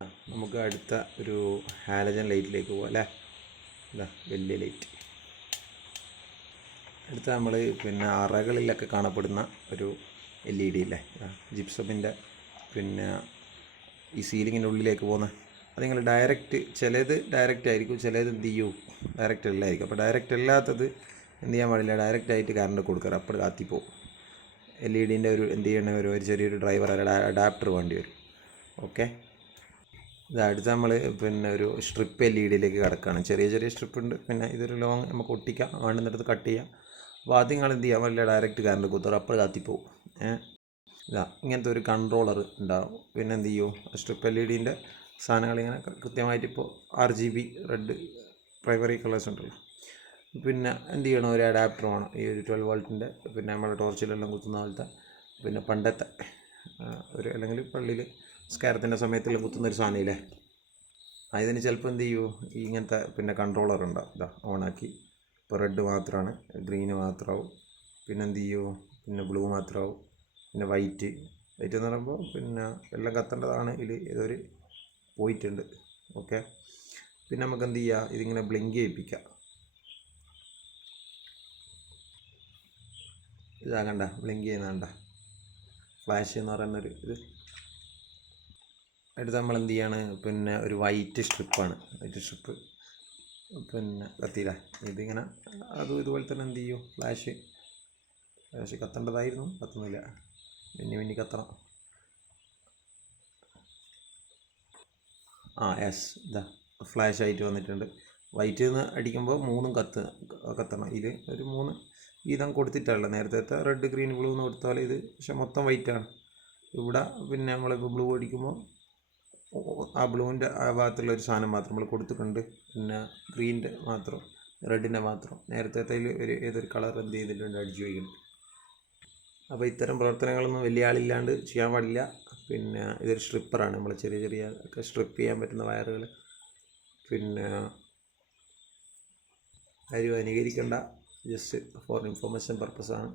നമുക്ക് അടുത്ത ഒരു ഹാലജൻ ലൈറ്റിലേക്ക് പോകാം അല്ലേ. ഇതാ വലിയ ലൈറ്റ്. അടുത്ത നമ്മൾ അറകളിലൊക്കെ കാണപ്പെടുന്ന ഒരു LED ഇല്ലേ, ജിപ്സമിൻ്റെ ഈ സീലിങ്ങിൻ്റെ ഉള്ളിലേക്ക് പോകുന്ന അത് നിങ്ങൾ ഡയറക്റ്റ്, ചിലത് ഡയറക്റ്റ് ആയിരിക്കും, ചിലത് എന്ത് ചെയ്യും ഡയറക്റ്റ് അല്ലായിരിക്കും. അപ്പോൾ ഡയറക്റ്റ് അല്ലാത്തത് എന്ത് ചെയ്യാൻ പാടില്ല, ഡയറക്റ്റ് ആയിട്ട് കറണ്ട് കൊടുക്കുക, അപ്പോൾ കത്തിപ്പോവും. LED ഒരു എന്ത് ചെയ്യണ ഒരു ചെറിയൊരു ഡ്രൈവർ അഡാപ്റ്റർ വേണ്ടി വരും. ഓക്കെ, ഇതടുത്ത് നമ്മൾ ഒരു സ്ട്രിപ്പ് LEDയിലേക്ക് കിടക്കുകയാണ്. ചെറിയ ചെറിയ സ്ട്രിപ്പ് ഉണ്ട്, ഇതൊരു ലോങ് നമുക്ക് ഒട്ടിക്കാം, വേണ്ടുന്നിടത്ത് കട്ട് ചെയ്യാം. അപ്പോൾ ആദ്യം നിങ്ങൾ എന്ത് ചെയ്യാൻ പാടില്ല, ഡയറക്റ്റ് കറണ്ട് കുത്തുക, അപ്പോൾ കത്തിപ്പോവും. ഇങ്ങനത്തെ ഒരു കൺട്രോളർ ഉണ്ടാവും. എന്ത് ചെയ്യും, സ്ട്രിപ്പ് LEDൻ്റെ സാധനങ്ങൾ ഇങ്ങനെ കൃത്യമായിട്ട് ഇപ്പോൾ RGB റെഡ് പ്രൈമറി കളേഴ്സ് ഉണ്ടല്ലോ. എന്ത് ചെയ്യണം, ഒരു അഡാപ്റ്റർ വേണം. ഈ ഒരു 12 വോൾട്ടിൻ്റെ നമ്മുടെ ടോർച്ചിലെല്ലാം കുത്തുന്ന പോലത്തെ പണ്ടത്തെ ഒരു, അല്ലെങ്കിൽ പള്ളിയിൽ സ്കാരത്തിൻ്റെ സമയത്തെല്ലാം കുത്തുന്നൊരു സാധനമില്ലേ, അതിന് ചിലപ്പോൾ എന്ത് ചെയ്യൂ, ഇങ്ങനത്തെ കൺട്രോളർ ഉണ്ടാവും. ഇതാ ഓണാക്കി, ഇപ്പോൾ റെഡ് മാത്രമാണ്, ഗ്രീന് മാത്രമാവും, എന്ത് ചെയ്യൂ, ബ്ലൂ മാത്രമാവും, വൈറ്റ് എന്ന് പറയുമ്പോൾ എല്ലാം കത്തേണ്ടതാണ്. ഇതിൽ ഏതൊരു പോയിട്ടുണ്ട്. ഓക്കെ, നമുക്ക് എന്ത് ചെയ്യുക, ഇതിങ്ങനെ ബ്ലിങ്ക് ചെയ്യിപ്പിക്കാം. ഇതാകണ്ട ബ്ലിങ്ക് ചെയ്യുന്നണ്ട, ഫ്ലാഷ് എന്ന് പറയുന്നൊരു ഇത്. അടുത്ത് നമ്മൾ എന്ത് ചെയ്യാണ്, ഒരു വൈറ്റ് സ്ട്രിപ്പാണ്. വൈറ്റ് സ്ട്രിപ്പ് കത്തിയില്ല, ഇതിങ്ങനെ അതും ഇതുപോലെ തന്നെ എന്ത് ചെയ്യും, ഫ്ലാഷ് കത്തേണ്ടതായിരുന്നു, കത്തുന്നില്ല, മിന്നി കത്തണം. യെസ്, ഇതാ ഫ്ലാഷ് ആയിട്ട് വന്നിട്ടുണ്ട്. വൈറ്റ് നിന്ന് അടിക്കുമ്പോൾ 3 കത്തണം. ഇതിൽ ഒരു 3 വീതം കൊടുത്തിട്ടല്ല, നേരത്തെ റെഡ് ഗ്രീൻ ബ്ലൂ എന്ന് കൊടുത്ത പോലെ ഇത്, പക്ഷെ മൊത്തം വൈറ്റാണ്. ഇവിടെ നമ്മളിപ്പോൾ ബ്ലൂ അടിക്കുമ്പോൾ ആ ബ്ലൂവിൻ്റെ ആ ഭാഗത്തുള്ള ഒരു സാധനം മാത്രം നമ്മൾ കൊടുത്തിട്ടുണ്ട്, ഗ്രീൻ്റെ മാത്രം, റെഡിൻ്റെ മാത്രം. നേരത്തെ ഒരു ഏതൊരു കളർ എന്ത് ചെയ്തിട്ടുണ്ട്, അടിച്ചു വയ്ക്കുന്നുണ്ട്. അപ്പോൾ ഇത്തരം പ്രവർത്തനങ്ങളൊന്നും വലിയ ആളില്ലാണ്ട് ചെയ്യാൻ പാടില്ല. ഇതൊരു സ്ട്രിപ്പറാണ്, നമ്മൾ ചെറിയ ഒക്കെ സ്ട്രിപ്പ് ചെയ്യാൻ പറ്റുന്ന വയറുകൾ. ആരും അനുകരിക്കേണ്ട, ജസ്റ്റ് ഫോർ ഇൻഫോർമേഷൻ പർപ്പസാണ്.